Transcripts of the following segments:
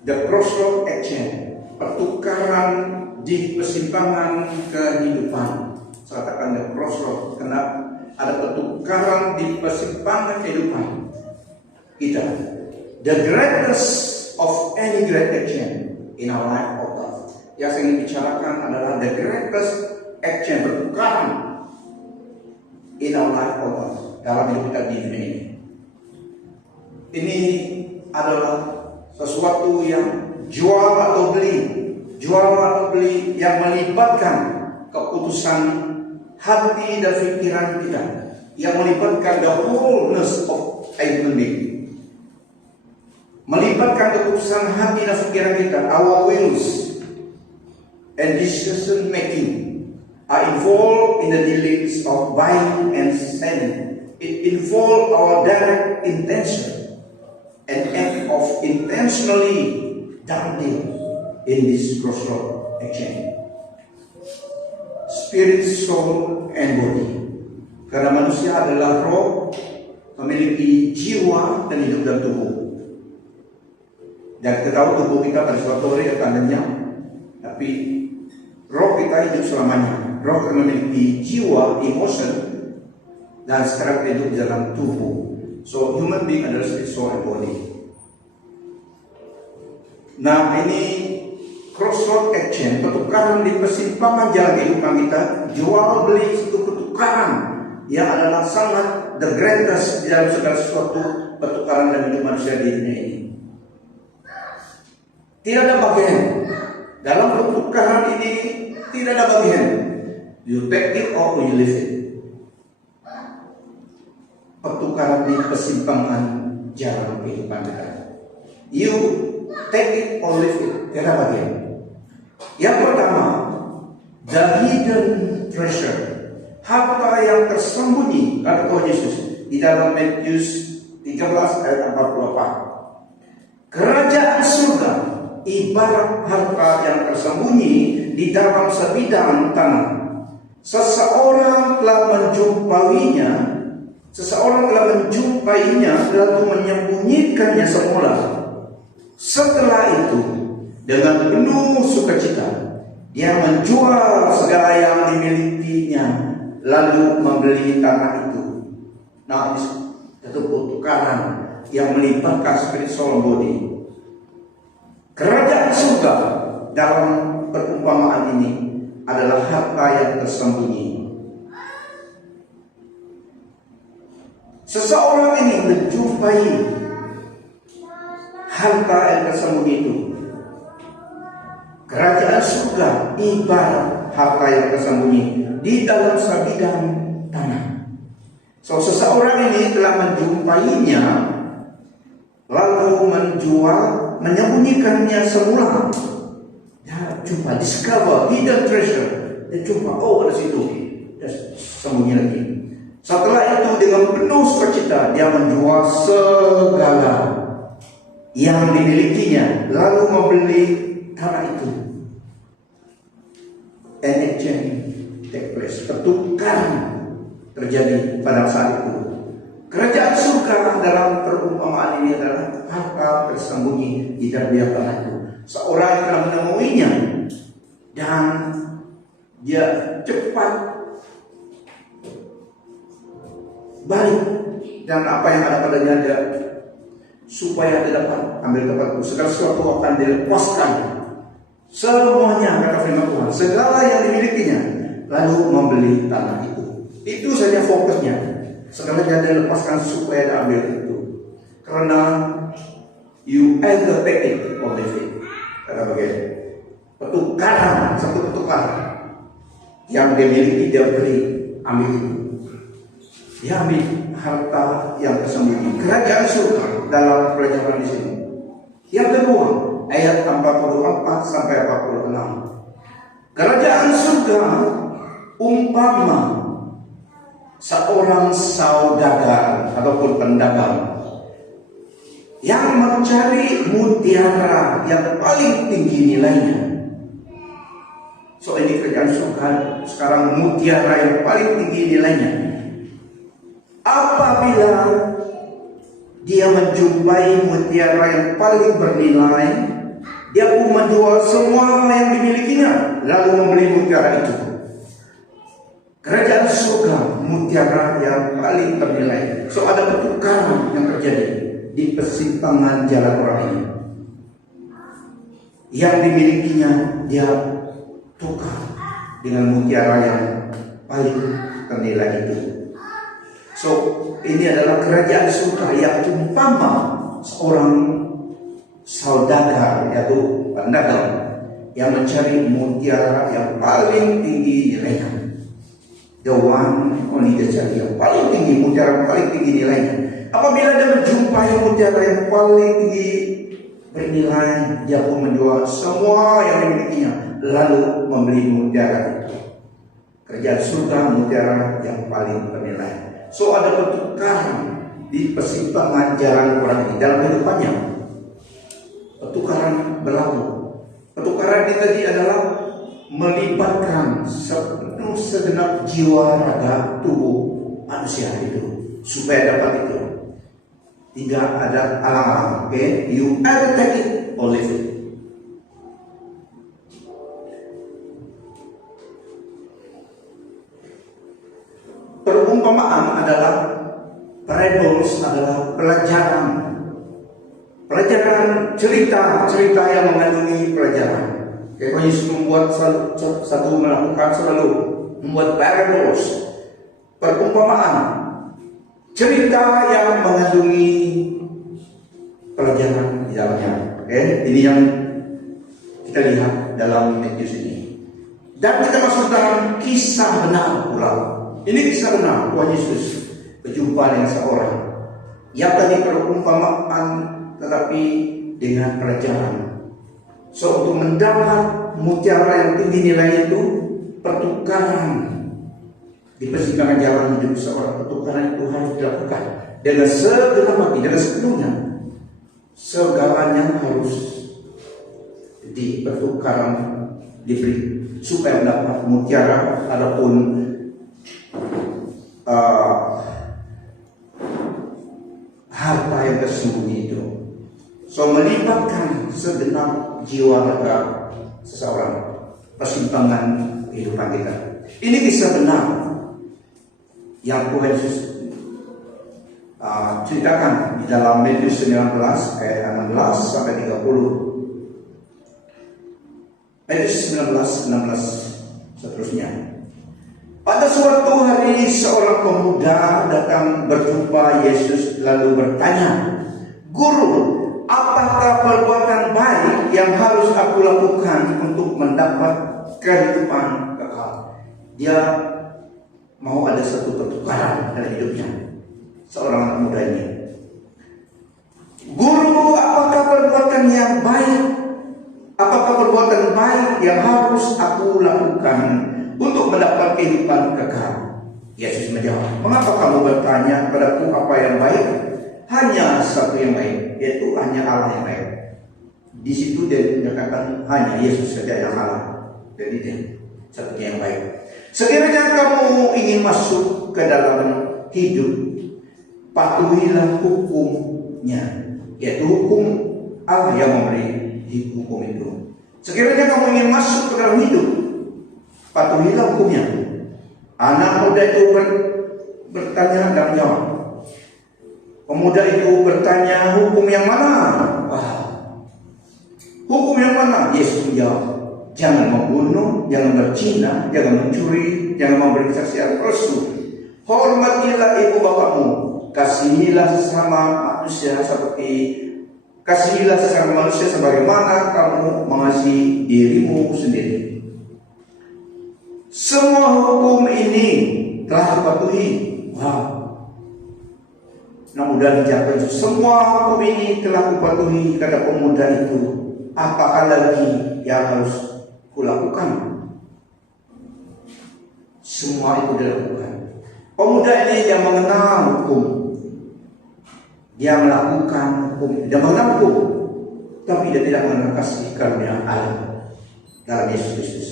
The crossroad exchange, pertukaran di persimpangan kehidupan. Saya katakan the crossroad, karena ada pertukaran di persimpangan kehidupan kita. The greatest of any great exchange in our life of God. Yang saya ingin bicarakan adalah the greatest exchange, pertukaran in our life of God, dalam hidup kita di dunia ini. Ini adalah sesuatu yang jual atau beli yang melibatkan keputusan hati dan pikiran kita, yang melibatkan the wholeness of a human being, melibatkan keputusan hati dan pikiran kita. Our wills and decision making are involved in the dealings of buying and selling. It involves our direct intention and act of intentionally done deal in this crossroad exchange. Spirit, soul, and body. Karena manusia adalah roh, memiliki jiwa dan hidup dan tubuh. Dan kita tahu tubuh kita pada suatu hari akan lenyap, tapi roh kita hidup selamanya. Roh kita memiliki jiwa, emotion, dan sekarang kita hidup di dalam tubuh. So human being adalah spirit, soul, and body. Nah, ini crossroad exchange, pertukaran di persimpangan jalan kehidupan kita, jual beli itu pertukaran yang adalah sangat the greatest di dalam segala sesuatu pertukaran dalam hidup manusia di dunia ini. Tidak ada bagian dalam pertukaran ini, tidak ada bagian. You take it or you leave it. Pertukaran di persimpangan jalan kehidupan kita. You take it or leave it. Tidak ada bagian. Yang pertama, the hidden treasure, harta yang tersembunyi, kata Tuhan Yesus di dalam Matius 13 ayat 44. Kerajaan surga ibarat harta yang tersembunyi di dalam sebidang tanah. Seseorang telah menjumpainya lalu menyembunyikannya semula. Setelah itu, dengan penuh sukacita, dia menjual segala yang dimilikinya, lalu membeli tanah itu. Nah, itu pertukaran yang melibatkan spirit, soul, body. Kerajaan surga dalam perumpamaan ini adalah harta yang tersembunyi. Seseorang ini menjumpai harta yang tersembunyi itu. Kerajaan surga ibarat harta yang tersembunyi di dalam sebidang tanah. So, seseorang ini telah menjumpainya, lalu menyembunyikannya semula. Dia jumpa, discover, hidden treasure. Dia jumpa, oh ada situ, dia sembunyi lagi. Setelah itu dengan penuh sukacita dia menjual segala yang dimilikinya, lalu membeli tanah itu. And exchange take place. Pertukaran terjadi pada saat itu. Kerajaan surga dalam perumpamaan ini adalah harta tersembunyi di dalam tanah itu. Seorang yang telah menemuinya dan dia cepat balik, dan apa yang ada padanya dia supaya dia dapat ambil tempat itu. Segala sesuatu akan dilepaskan, semuanya, kata firman Tuhan, segala yang dimilikinya, lalu membeli tanah itu. Itu saja fokusnya. Segala yang dia lepaskan supaya dia ambil itu. Karena you either take it or leave it. Kata bagian pertukaran, satu pertukaran yang dia miliki, dia beli, ambil itu. Dia ambil harta yang tersembunyi. Kerajaan surga dalam pelajaran di sini. Yang kedua, ayat 44 sampai 46. Kerajaan surga umpama seorang saudagar ataupun pendagang yang mencari mutiara yang paling tinggi nilainya. So, ini kerajaan surga sekarang, mutiara yang paling tinggi nilainya. Apabila dia menjumpai mutiara yang paling bernilai, Dia pun menjual semua yang dimilikinya, lalu membeli mutiara itu. Kerajaan surga mutiara yang paling bernilai. So ada pertukaran yang terjadi di persimpangan jalan orang ini. Yang dimilikinya dia tukar dengan mutiara yang paling ternilai itu. So ini adalah kerajaan surga yang umpama seorang saudagar yaitu pedagang yang mencari mutiara yang paling tinggi nilainya. The one only dia cari yang paling tinggi, mutiara yang paling tinggi nilainya. Apabila dia menjumpai mutiara yang paling tinggi bernilai, dia pun menjual semua yang dimilikinya lalu membeli mutiara itu. Kerajaan surga mutiara yang paling bernilai. So ada pertukaran di persimpangan jalan orang ini dalam kehidupannya. Pertukaran berlaku. Pertukaran ini tadi adalah melibatkan segenap jiwa, raga, tubuh manusia itu supaya dapat itu. Tidak ada alang-alang. Okay? You either take it or leave it. Perumpamaan adalah parables, adalah pelajaran cerita yang mengandungi pelajaran. Kalau Yesus membuat satu melakukan selalu membuat parables, perumpamaan, cerita yang mengandungi pelajaran di dalamnya. Ini yang kita lihat dalam Matius ini. Dan kita masuk dalam kisah benar pula. Ini kisah benar Tuhan Yesus berjumpa dengan seorang yang tadi perumpamaan tetapi dengan pelajaran. So untuk mendapat mutiara yang tinggi nilai itu, pertukaran di persimpangan jalan hidup seorang, pertukaran itu harus dilakukan dengan segenap hati, dengan sepenuhnya. Segalanya harus dipertukaran, diberi supaya mendapat mutiara ataupun harta yang tersembunyi itu. So melibatkan segenap jiwa raga seseorang, persimpangan kehidupan kita. Ini kisah benar yang Tuhan Yesus ceritakan di dalam Matius 19 ayat 16 sampai 30. Matius 19 seterusnya. Pada suatu hari seorang pemuda datang berjumpa Yesus lalu bertanya, "Guru, apakah perbuatan baik yang harus aku lakukan untuk mendapat kehidupan kekal?" Dia mau ada satu pertukaran dalam hidupnya, seorang anak muda ini. "Guru, apakah perbuatan yang baik? Apakah perbuatan baik yang harus aku lakukan untuk mendapat kehidupan kekal?" Yesus menjawab, "Mengapa kamu bertanya kepadaku apa yang baik? Hanya satu yang baik, yaitu hanya Allah yang baik." Di situ dia menyatakan hanya Yesus saja yang Allah. Jadi dia satu yang baik. "Sekiranya kamu ingin masuk ke dalam hidup, patuhilah hukumnya," yaitu hukum Allah yang memberi hukum itu. Sekiranya kamu ingin masuk ke dalam hidup, patuhilah hukumnya. Anak muda itu bertanya dan menjawab. Pemuda itu bertanya, "Hukum yang mana?" Hukum yang mana? Yesus menjawab, "Jangan membunuh, jangan berzina, jangan mencuri, jangan memberi kesaksian palsu. Hormatilah ibu bapakmu, kasihilah sesama manusia sebagaimana kamu mengasihi dirimu sendiri. Semua hukum ini telah dipatuhi." Nah, mudah dijawab, "Semua hukum ini telah kupatuhi," kata pemuda itu. "Apakah lagi yang harus kulakukan?" Semua itu dilakukan. Pemuda ini dia mengenal hukum. Dia melakukan hukum. Dia mengenal hukum, tapi dia tidak mengenal kasih karunia Allah dalam Yesus Kristus.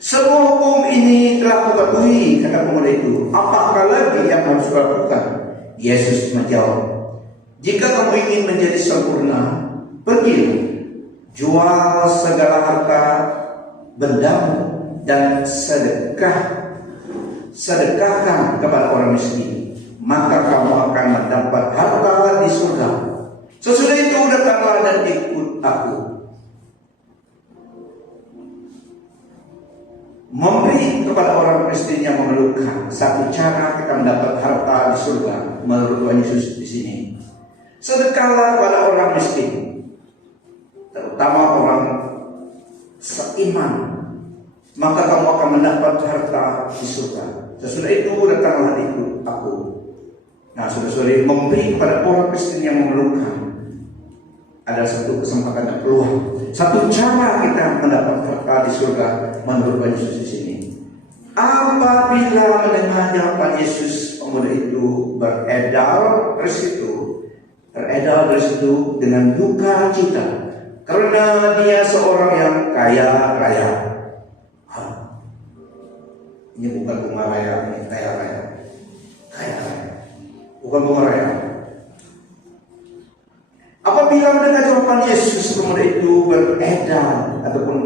"Semua hukum ini telah kupatuhi," kata pemuda itu. "Apakah lagi yang harus kulakukan?" Yesus menjawab, "Jika kamu ingin menjadi sempurna, pergi, jual segala harta bendamu dan sedekahkan kepada orang miskin, maka kamu akan mendapat harta di surga. Sesudah itu datanglah dan ikut aku. Memberi kepada orang miskin yang memerlukan, satu cara kita mendapat harta di surga menurut Tuhan Yesus di sini. Sedekahlah kepada orang miskin, terutama orang seiman, maka kamu akan mendapat harta di surga. Sesudah itu datanglah ikut aku. Nah, saudara-saudari, memberi kepada orang miskin yang memerlukan ada satu kesempatan dan peluang. Satu cara kita mendapat harta di surga menurut Tuhan Yesus di sini. Apabila mendengar jawaban Yesus, pemuda itu beredar dari situ dengan duka cita, karena dia seorang yang kaya raya. Ini bukan bunga raya, ini kaya raya. Bukan bunga raya. Apabila mendengar jawaban Yesus, pemuda itu beredar ataupun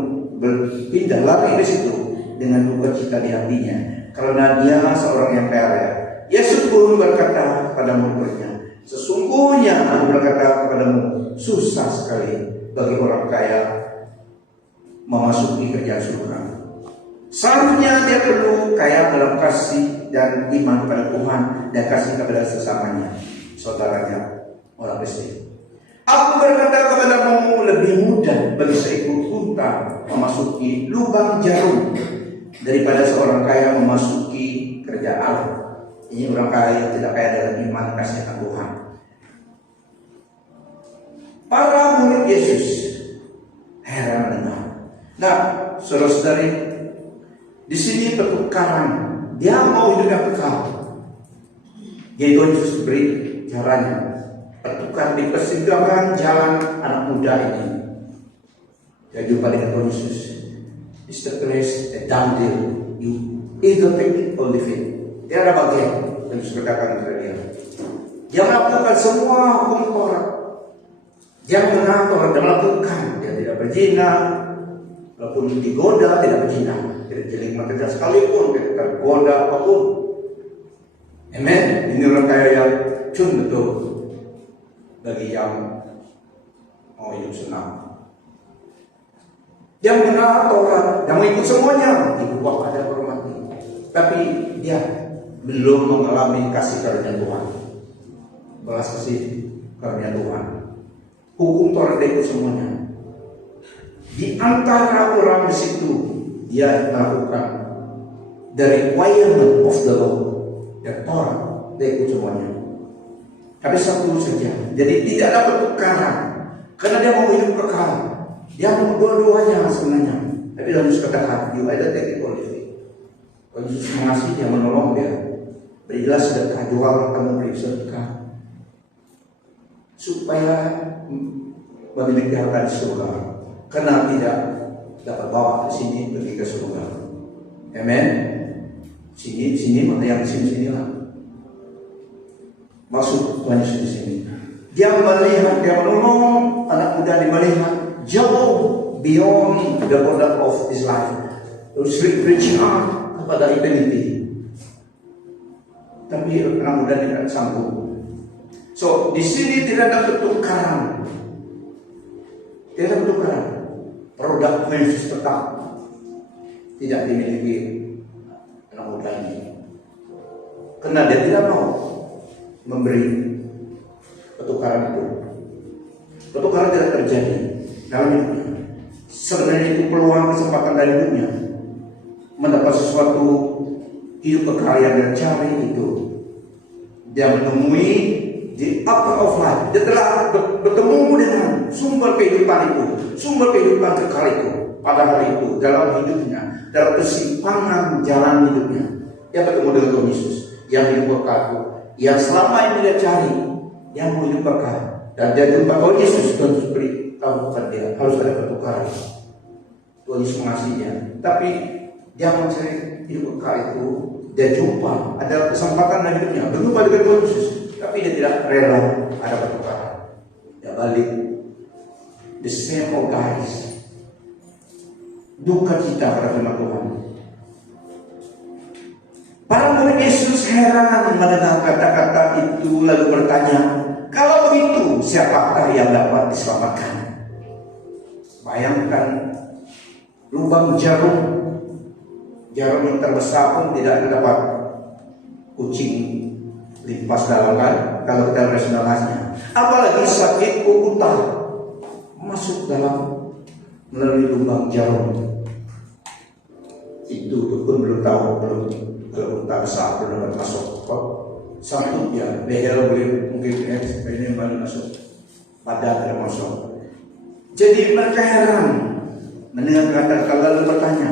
berpindah lari dari situ dengan duka cita di hatinya, karena dia seorang yang kaya raya. Yesus pun berkata kepada murid-muridnya, sesungguhnya aku berkata kepadamu, susah sekali bagi orang kaya memasuki kerajaan surga. Seharusnya dia perlu kaya dalam kasih dan iman kepada Tuhan dan kasih kepada sesamanya, saudaranya, orang miskin. Aku berkata kepadamu, lebih mudah bagi seekor unta memasuki lubang jarum daripada seorang kaya memasuki kerajaan Allah. Ini orang kaya yang tidak kaya dalam iman kasih akan Tuhan. Para murid Yesus heran mendengar. Nah, saudara-saudari, di sini pertukaran. Dia mau hidupnya kekal. Jadi Tuhan Yesus beri caranya. Pertukar di persimpangan jalan anak muda ini. Dia jumpa dengan Tuhan Yesus. It's the place, a down deal. You either take it or leave it. Dia ada bagian. Tuhan Yesus berkatakan kepada dia. Dia melakukan semua hukum Taurat. Dia mengenal Taurat dan melakukan. Dia tidak berzina. Walaupun digoda, tidak berzina. Tidak jeling mata sekalipun. Tidak tergoda apapun. Amen. Ini orang kaya yang betul. Bagi yang mau hidup senang, dia mengenal Taurat, yang mengikut semuanya, ibu bapak dan hormati. Tapi dia belum mengalami kasih karunia Tuhan, belas kasih karunia Tuhan. Hukum Taurat dia ikut semuanya. Di antara orang di situ, dia melakukan the requirement of the law, dan Taurat dia ikut semuanya. Tapi satu saja, jadi tidak ada pertukaran, karena dia mau hidup kekal. Dia mau dua-duanya sebenarnya. Tapi dalam Yesus katakan, you either take it or leave it. Kalau Yesus mengasihi dia, menolong dia, berilah sedekah, jual kamu beri sedekah, supaya memiliki harta di surga. Karena tidak dapat bawa ke sini pergi ke surga. Amen. Sini maka yang sini lah. Maksud Tuhan Yesus di sini. Dia melihat, dia menolong anak muda, dia melihat jauh beyond the border of his life. Terus reaching out kepada eternity. Tapi anak muda tidak sanggup. So di sini tidak ada pertukaran. Tidak ada pertukaran. Produk Tuhan Yesus tetap tidak dimiliki anak muda ini. Karena dia tidak mau memberi pertukaran itu. Pertukaran tidak terjadi dalam hidupnya. Sebenarnya itu peluang kesempatan dari hidupnya mendapat sesuatu hidup kekal yang dia cari itu. Dia menemui di upper of life. Dia telah bertemu dengan sumber kehidupan itu, sumber kehidupan kekal itu pada hari itu dalam hidupnya, dalam kesimpangan jalan hidupnya. Dia bertemu dengan Tuhan Yesus yang hidup kekal, yang selama ini dia cari, yang mau hidup kekal. Dan dia jumpa Tuhan Yesus, Tuhan Yesus beritahu kepada dia harus ada pertukaran. Tuhan Yesus mengasihinya, tapi dia mencari hidup kekal itu. Dia jumpa ada kesempatan dalam hidupnya berjumpa dengan Tuhan Yesus, tapi dia tidak rela ada pertukaran. Dia balik the same old guys. Duka cita pada firman Tuhan. Para murid Yesus heran mendengar kata-kata itu, lalu bertanya, kalau begitu siapakah yang dapat diselamatkan? Bayangkan lubang jarum yang terbesar pun tidak dapat kucing limpas dalam kan, kalau kita rasionalisnya. Apalagi sakit unta masuk dalam melalui lubang jarum. Itu pun belum tahu, kalau unta besar belum dapat masuk. Kok satu ya behel boleh mungkin ini baru masuk, pada tidak masuk. Jadi mereka heran mendengar kata-kata lalu bertanya,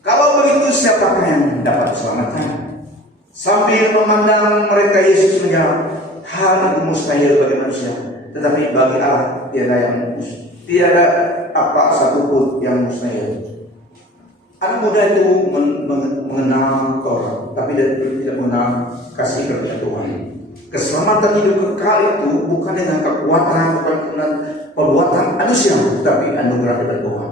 kalau begitu siapakah yang dapat diselamatkan? Sambil memandang mereka, Yesus menjawab, hal itu mustahil bagi manusia, tetapi bagi Allah tiada apa satupun yang mustahil. Anak muda itu mengenal Taurat, tapi dia tidak mengenal kasih karunia Tuhan. Keselamatan hidup kekal itu bukan dengan kekuatan, bukan dengan perbuatan manusia, tapi anugerah dari Tuhan.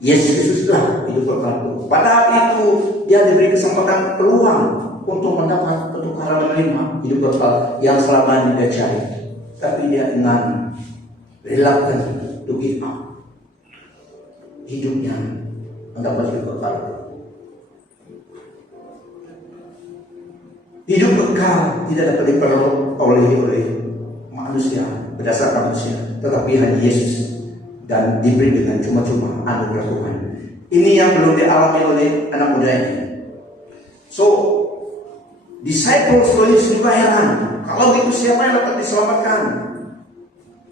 Yesus Kristuslah hidup kekal itu. Pada hari itu dia diberi kesempatan peluang untuk mendapat pertukaran menerima hidup kekal yang selama ini dia cari, tapi dia enggan, reluctant to give up hidupnya mendapat hidup kekal. Hidup kekal tidak dapat diperoleh oleh manusia berdasarkan manusia, tetapi hanya Yesus, dan diberi dengan cuma-cuma anugerah Tuhan. Ini yang belum dialami oleh anak muda ini. So, disciples juga heran, kalau itu siapa yang dapat diselamatkan?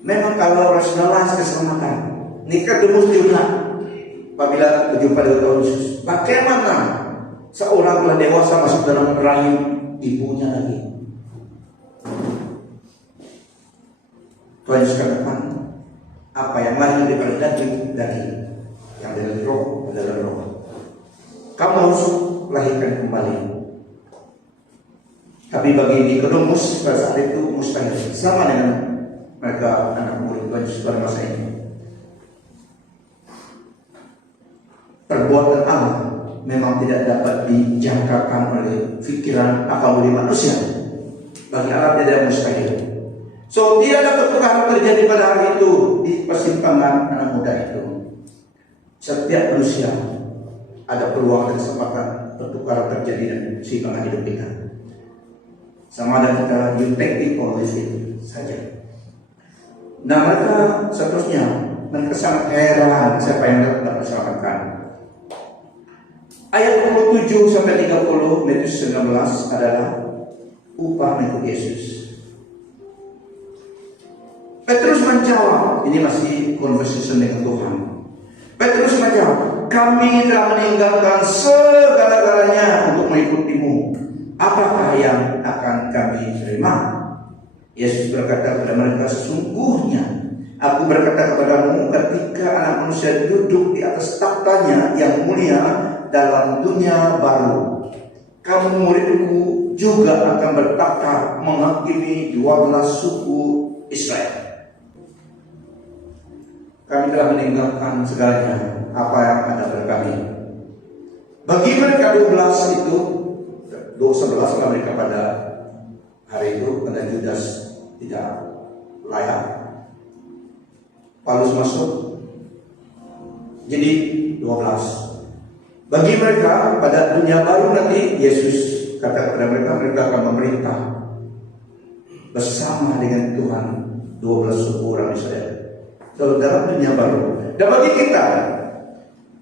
Memang kalau rasionalis keselamatan, Nikodemus juga apabila berjumpa dengan Tuhan Yesus, bagaimana seorang telah dewasa masuk dalam rahim ibunya lagi? Tuhan Yesus katakan, apa yang lahir daripada daging, yang dari roh adalah roh. Kamu harus lahirkan kembali. Tapi bagi Nikodemus pada saat itu mustahil, sama dengan mereka anak murid Tuhan Yesus pada masa ini. Perbuatan Allah memang tidak dapat dijangkakan oleh pikiran akal budi manusia. Bagi Allah tidak mustahil. So, tidak ada pertukaran terjadi pada hari itu di persimpangan anak muda itu. Setiap manusia ada peluang dan kesempatan pertukaran terjadi dan persimpangan hidup kita. Sama ada kita you take it or leave it saja. Nah, mereka seterusnya mereka sangat heran siapa yang dapat diselamatkan. Ayat 27 sampai 30 Matius 19 adalah upah mengikut Yesus. Petrus menjawab, ini masih conversation dengan Tuhan. Petrus menjawab, kami telah meninggalkan segala-galanya untuk mengikutimu. Apakah yang akan kami terima? Yesus berkata kepada mereka, sesungguhnya aku berkata kepadamu, ketika Anak Manusia duduk di atas taktanya yang mulia dalam dunia baru, kamu muridku juga akan bertakhta menghakimi 12 suku Israel. Kami telah meninggalkan segalanya, apa yang ada pada kami. Bagi mereka 12 itu, 11 mereka pada hari itu, karena Judas tidak layak, Paulus masuk, jadi 12. Bagi mereka pada dunia baru nanti, Yesus kata kepada mereka akan memerintah bersama dengan Tuhan 12 suku orang Israel. So, dalam dunia baru. Dan bagi kita,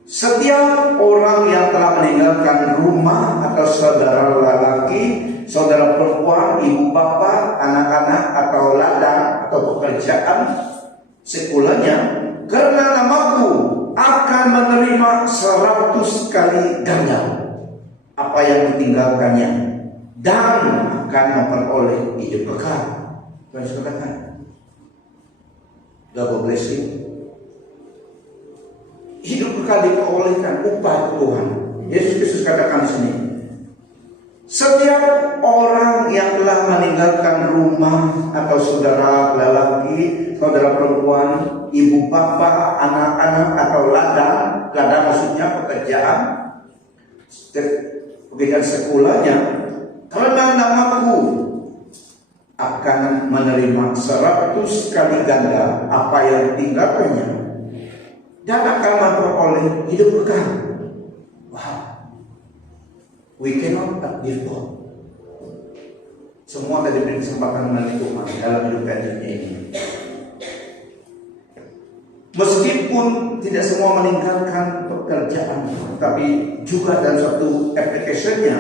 setiap orang yang telah meninggalkan rumah atau saudara lelaki, saudara perempuan, ibu bapa, anak-anak atau ladang atau pekerjaan sekolahnya, karena namaku akan menerima 100 kali ganda apa yang ditinggalkannya dan akan memperoleh hidup kekal. Tuhan katakan double blessing. Hidup kekal diperolehkan upah Tuhan. Yesus Kristus katakan di sini, setiap orang yang telah meninggalkan rumah atau saudara lelaki, saudara perempuan, ibu bapak, anak-anak atau ladang maksudnya pekerjaan sekolahnya, karena namaku akan menerima 100 kali ganda apa yang ditinggalkannya dan akan memperoleh hidup kekal. Wow, we cannot give God. Semua tadi beri kesempatan menentukan dalam hidup dunia ini. Meskipun tidak semua meninggalkan pekerjaan, tapi juga dalam suatu application-nya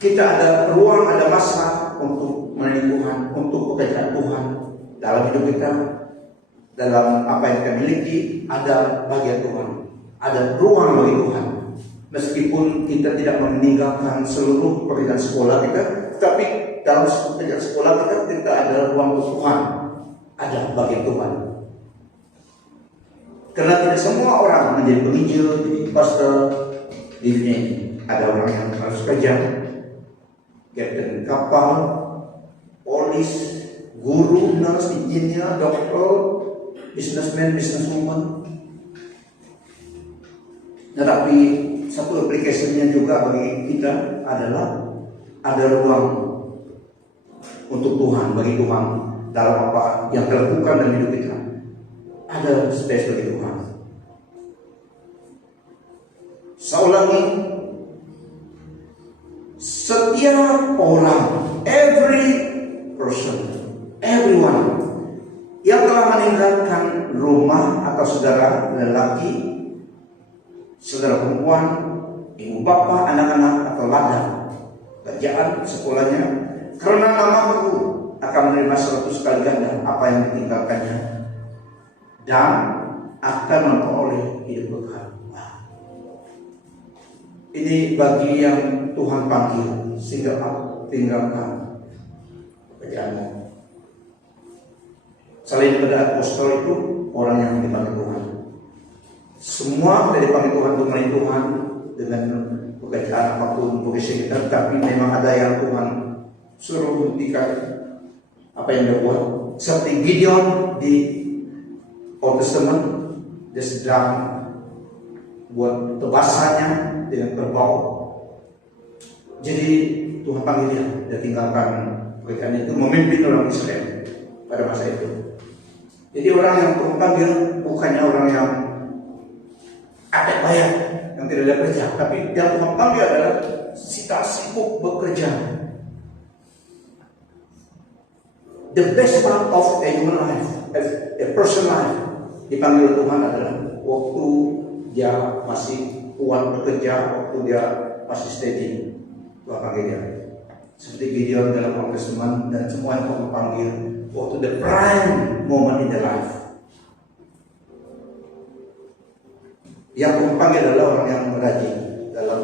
kita ada ruang, ada masa untuk melayani Tuhan, untuk pekerjaan Tuhan dalam hidup kita, dalam apa yang kita miliki, ada bagian Tuhan, ada ruang bagi Tuhan. Meskipun kita tidak meninggalkan seluruh pekerjaan sekolah kita, tapi dalam pekerjaan sekolah kita ada ruang untuk Tuhan, ada bagian Tuhan. Karena tidak semua orang menjadi penginjil, jadi pastor di dunia ini. Ada orang yang harus kerja, kapten kapal, polis, guru, nurse, engineer, dokter, businessman, businesswoman. Nah, tapi satu aplikasinya juga bagi kita adalah ada ruang untuk Tuhan, bagi Tuhan dalam apa yang dilakukan dalam hidup kita. Ada space bagi Tuhan. Saya ulangi, setiap orang, every person, everyone yang telah meninggalkan rumah atau saudara lelaki, saudara perempuan, ibu bapak, anak-anak atau ladang, kerjaan sekolahnya, karena namaku akan menerima 100 kali ganda apa yang ditinggalkannya dan akan memperoleh hidup kekal. Ini bagi yang Tuhan panggil sehingga tinggalkan pekerjaanmu. Selain pada apostol itu orang yang dipanggil Tuhan. Semua kita dipanggil Tuhan untuk melayani Tuhan dengan pekerjaan apapun profesi kita, tapi memang ada yang Tuhan suruh buktikan apa yang dia buat. Seperti Gideon di Old Testament, dia sedang buat tebasannya dengan kerbau. Jadi Tuhan panggil dia tinggalkan pekerjaan itu, memimpin orang Israel pada masa itu. Jadi orang yang Tuhan panggil bukannya orang yang ada bayar, yang tidak ada kerja, tapi yang Tuhan panggil adalah kita sibuk bekerja. The best part of a human life, a person life, dipanggil Tuhan adalah waktu dia masih kuat bekerja, waktu dia masih steady. Tuhan panggil dia. Seperti Gideon dalam Old Testament dan semua yang Tuhan panggil waktu the prime moment in the life. Yang Tuhan panggil adalah orang yang rajin dalam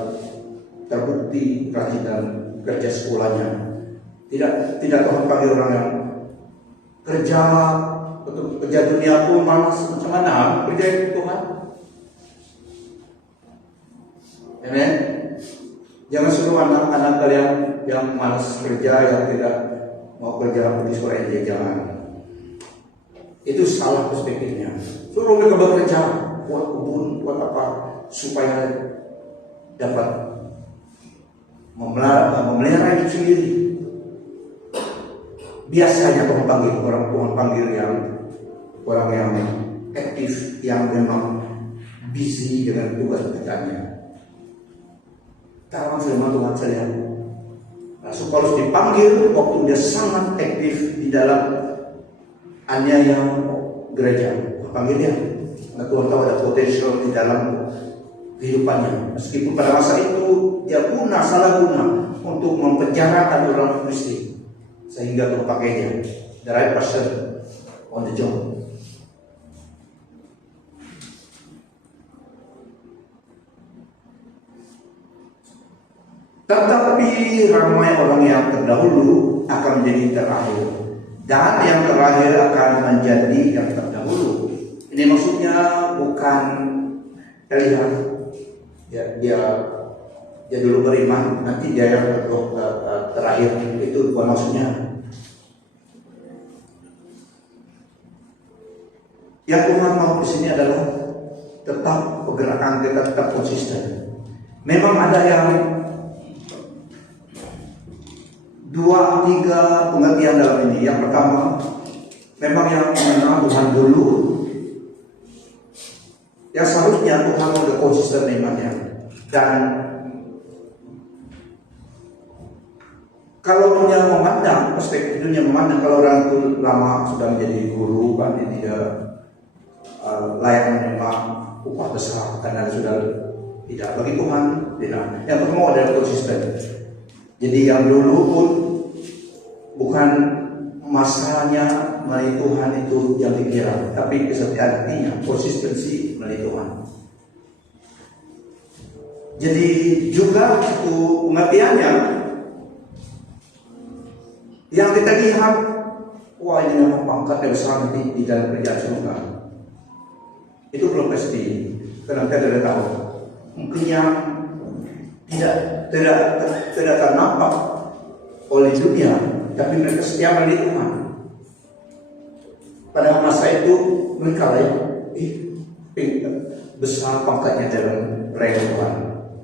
terbukti rajin dalam kerja sekolahnya. Tidak Tuhan panggil orang yang kerja untuk kerja dunia pun malas macam mana kerja itu Tuhan. Amen. Jangan suruh anak-anak kalian yang malas kerja, yang tidak mau kerja di sekolah aja, jangan. Itu salah perspektifnya. Suruh mereka bekerja, buat kebun, buat apa, supaya dapat memelihara hidup sendiri. Biasanya Tuhan panggil orang yang aktif, yang memang busy dengan tugas pekerjaannya. Tahu firman Tuhan saya. Rasul Paulus dipanggil waktu dia sangat aktif di dalam aniaya gereja. Panggil dia. Karena Tuhan tahu ada potensial di dalam kehidupannya. Meskipun pada masa itu dia salah guna untuk mempenjarakan orang Kristen. Sehingga Tuhan pakai dia. The right person on the job. Tetapi ramai orang yang terdahulu akan menjadi terakhir, dan yang terakhir akan menjadi yang terdahulu. Ini maksudnya bukan terlihat dia Dia dulu beriman, nanti dia yang terakhir. Itu bukan maksudnya. Yang Tuhan mau di sini adalah tetap pergerakan kita tetap konsisten. Memang ada yang 2-3 pengertian dalam ini. Yang pertama, memang yang mengenal Tuhan dulu, yang seharusnya Tuhan udah konsisten imannya. Dan kalau dunia memandang, perspektif dunia memandang, kalau orang itu lama sudah menjadi guru, kan dia tidak layak menerima upah besar karena sudah tidak. Bagi Tuhan tidak. Yang pertama adalah konsisten. Jadi yang dulu pun bukan masanya melalui Tuhan itu yang dikira, tapi kesetiaan artinya konsistensi melalui Tuhan. Jadi juga itu pengertiannya yang kita lihat, wah ini nama pangkat yang besar nanti di dalam kerjaan surga. Itu belum pasti, karena kita tidak tahu. Mungkin yang tidak ternampak oleh dunia, tapi mereka setia melalui Tuhan. Pada masa itu mereka besar pangkatnya dalam rel Tuhan.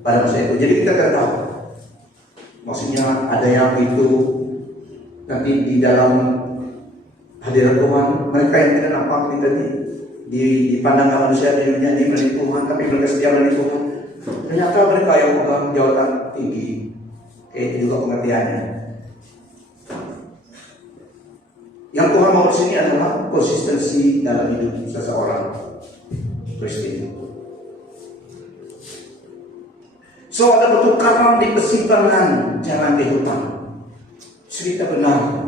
Pada masa itu, jadi kita tidak tahu. Maksudnya ada yang itu nanti di dalam hadirat Tuhan, mereka yang tidak nampak kita di pandangan manusia di dunia ini melalui Tuhan, tapi mereka setia melalui Tuhan. Ternyata mereka yang pegang jabatan tinggi, itu juga pengertiannya. Yang Tuhan mau di sini adalah konsistensi dalam hidup seseorang Kristen. So ada pertukaran di persimpangan jalan kehidupan. Cerita benar,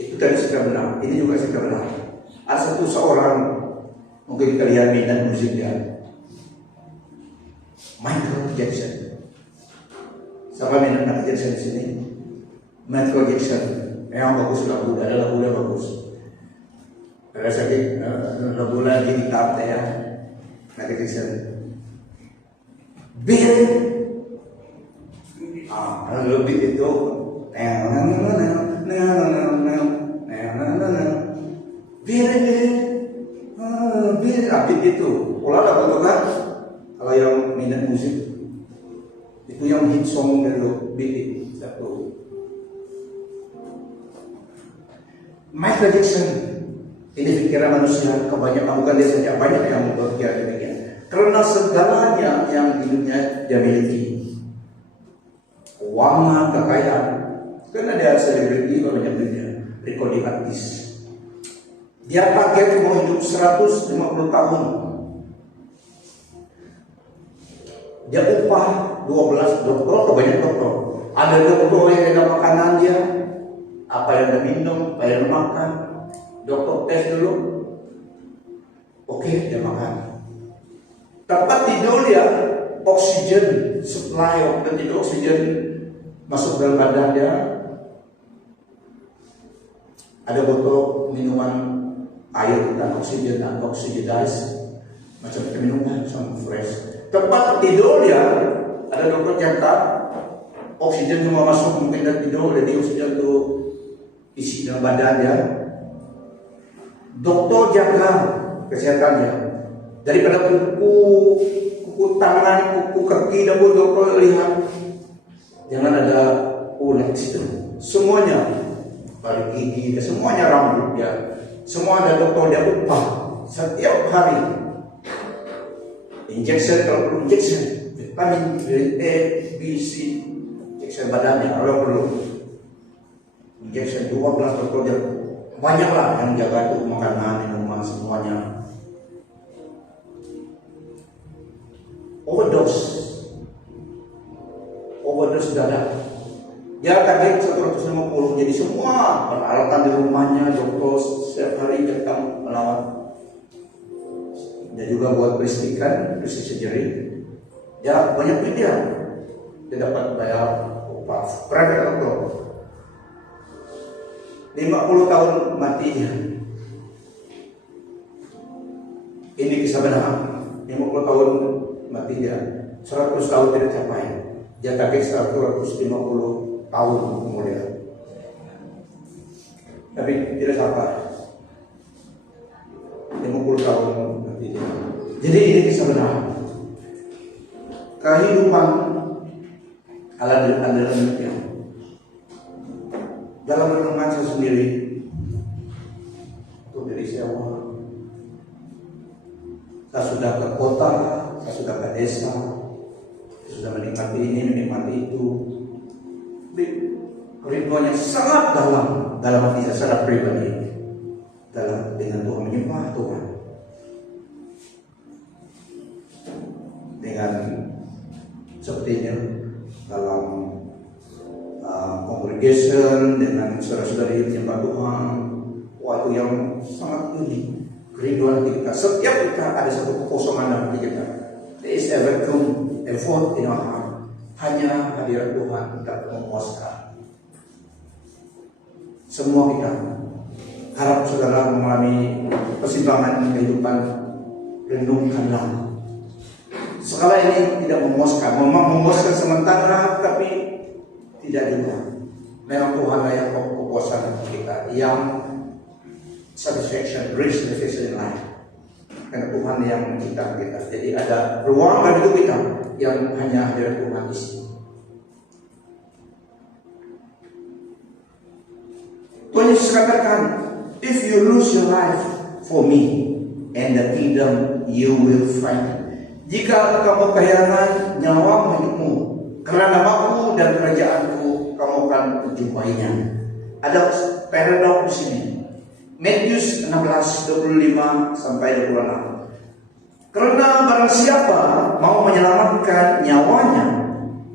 itu tadi cerita benar, ini juga cerita benar. Ada seorang, mungkin kalian minat musiknya, Michael Jackson. Siapa minat Michael Jackson di sini? Michael Jackson, yang bagus lagu, ada lagu yang bagus. Ada sakit lagu lagi di tap ya, Michael Jackson. Biar, lebih itu. Biar apit itu pola lagu kan. Kalau yang minat musik itu yang hit song dulu beat satu. Michael Jackson ini pikiran manusia kebanyakan, bukan dia saja, banyak yang berpikir demikian karena segalanya yang di dunia dia miliki. Keuangan, kekayaan, karena dia selebriti banyak dunia, recording artis. Dia target mau hidup 150 tahun. Dia upah 12 dokter, kebanyakan dokter. Ada dokter yang ada makanan dia, apa yang dia minum, apa yang dia makan. Dokter tes dulu, oke dia makan. Tempat tidur dia, oksigen, supply dan tidur oksigen masuk dalam badan dia. Ada botol minuman air dan oksigen dan oxidized, macam minuman sama fresh. Tempat tidur dia, ada dokter catat oksigen semua masuk, mungkin dia tidur, jadi oksigen itu isi dalam badan dia. Dokter jaga kesehatannya. Daripada kuku tangan, kuku kaki, dan dokter lihat jangan ada ulat situ. Semuanya, balik gigi, semuanya rambut dia. Semua ada dokter dia upah setiap hari. Injection, kalau perlu injection, vitamin A, B, C, injection badannya kalau perlu. Injection 12 dokter dia. Banyaklah yang jaga itu makanan, minuman, semuanya. Overdose dadah. Dia target 150, jadi semua peralatan di rumahnya dokter setiap hari datang merawat. Dia juga buat beristikan, surgery. Ya banyak duit dia dapat bayar upah private dokter. 50 tahun mati dia. Ini kisah benar. 50 tahun mati dia, 100 tahun tidak capai. Dia target 150 tahun kemudian. Tapi tidak sabar. 50 tahun nanti. Jadi ini kisah benar. Kehidupan ala demikian. Dalam renungan saya sendiri, untuk diri saya, saya sudah ke kota, saya sudah ke desa, saya sudah menikmati ini, menikmati itu. Kerinduan yang sangat dalam hati saya secara pribadi, dengan Tuhan, menyembah Tuhan, dengan sepertinya dalam congregation, dengan saudara-saudari menyembah Tuhan. Wah, itu yang sangat unik. Kerinduan hati kita, setiap kita ada satu kekosongan dalam hati kita. There is a vacuum, a void in our heart. Hanya hadirat Tuhan tidak memuaskan. Semua kita harap saudara mengalami persimpangan kehidupan, renungkanlah. Skala ini tidak memuaskan, memang memuaskan sementara, tapi tidak juga. Memang Tuhan yang kepuasan kita, yang satisfaction, real satisfaction in life. Karena Tuhan yang menciptakan kita. Jadi ada ruang dalam hidup kita yang hanya hadirat Tuhan isi. Tuhan Yesus katakan, if you lose your life for me and the kingdom, you will find it. Jika kamu kehilangan nyawamu, hidupmu, karena namaku dan kerajaanku, kamu akan menjumpainya. Ada paradoks di sini. Matius 16:25 sampai 26. Karena barang siapa mau menyelamatkan nyawanya,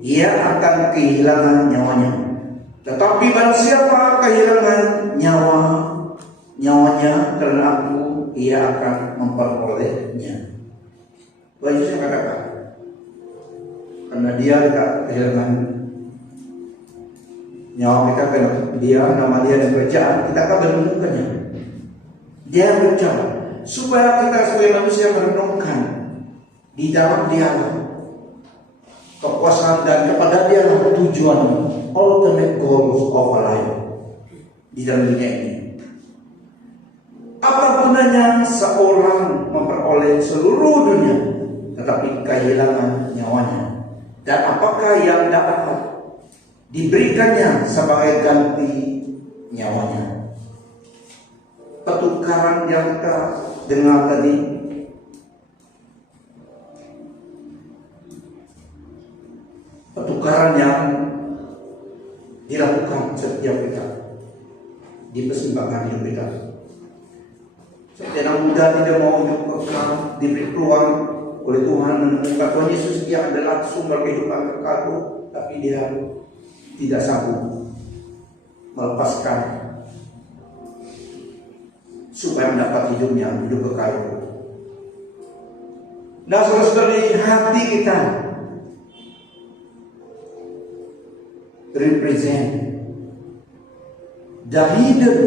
ia akan kehilangan nyawanya. Tetapi barang siapa kehilangan nyawanya karena aku, ia akan memperolehnya. Tuhan Yesus katakan, karena dia tidak kehilangan nyawa kita, karena dia, nama dia dan kerajaan, kita akan menemukannya. Dia berbicara supaya kita sebagai manusia merenungkan di dalam dia kekuasaan dan kepada dia lah tujuan, ultimate goals of our life di dalam dunia ini. Apa gunanya seorang memperoleh seluruh dunia tetapi kehilangan nyawanya? Dan apakah yang dapat diberikannya sebagai ganti nyawanya? Pertukaran yang kita dengar tadi, pertukaran yang dilakukan setiap kita di persimpangan hidup kita. Setiap muda tidak mau hidup kekal, diberi peluang oleh Tuhan menemukan Tuhan Yesus yang adalah sumber kehidupan kekal, tapi dia tidak sanggup melepaskan supaya mendapat hidupnya, hidup kekal. Nah, saudara-saudari, hati kita represent the hidden,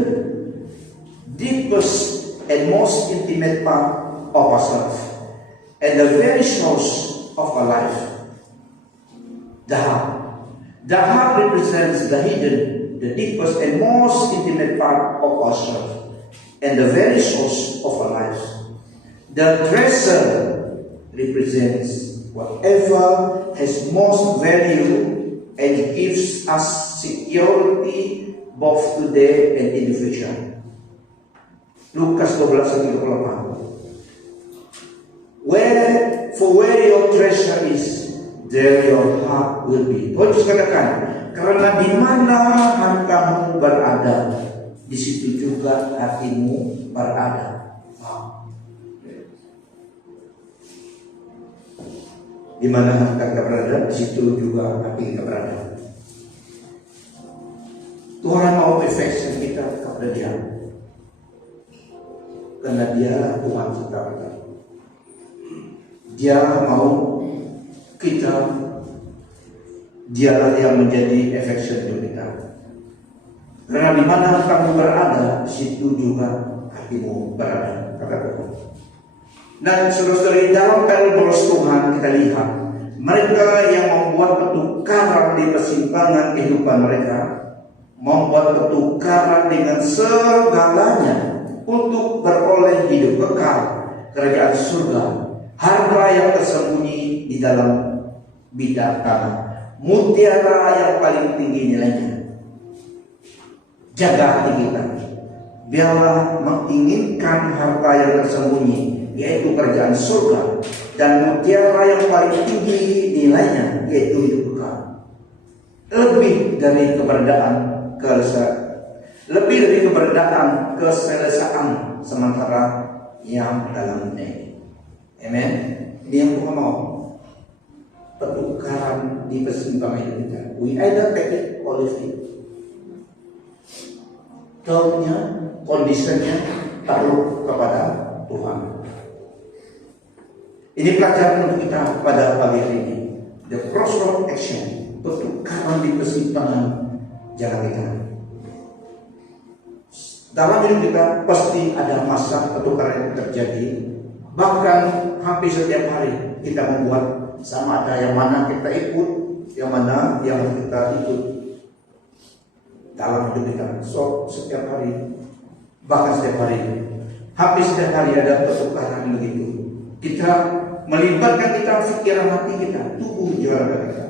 deepest and most intimate part of ourselves, and the very source of our life, the heart. The heart represents the hidden, the deepest and most intimate part of ourselves, and the very source of our lives. The treasure represents whatever has most value and gives us security both today and in the future. Lukas 12:28. Where your treasure is, there your heart will be. Tuhan Yesus katakan, karena di mana hartamu berada, di situ juga hatimu berada. Di mana harta kita berada, di situ juga hati kita berada. Tuhan mau affection kita kepada Dia, karena Dia Tuhan kita. Dia mau kita, Dialah yang menjadi affection hidup kita. Karena di mana kamu berada, di situ juga hatimu berada, kata Tuhan. Dan saudara-saudari, dalam parables Tuhan kita lihat mereka yang membuat pertukaran di persimpangan kehidupan mereka, membuat pertukaran dengan segalanya untuk beroleh hidup kekal, kerajaan surga, harta yang tersembunyi di dalam bidang tanah, mutiara yang paling tinggi nilainya. Jaga hati kita, biarlah menginginkan harta yang tersembunyi, yaitu kerajaan surga, dan mutiara yang paling tinggi nilainya, yaitu hidup kekal. Lebih dari keberadaan keselesaan sementara yang dalam dunia. Amen. Ini yang Tuhan mau. Pertukaran di persimpangan hidup kita. We either take it or leave it. Termnya, kondisinya taruh kepada Tuhan. Ini pelajaran untuk kita pada pagi hari ini. The crossroad action, pertukaran di persimpangan jalan kita. Dalam hidup kita pasti ada masa pertukaran yang terjadi. Bahkan hampir setiap hari kita membuat, sama ada yang mana kita ikut, yang mana yang kita ikut dalam hidup kita. So setiap hari, bahkan setiap hari, hampir setiap hari ada pertukaran begitu. Kita melibatkan kita pikiran hati kita, tubuh jiwa kita.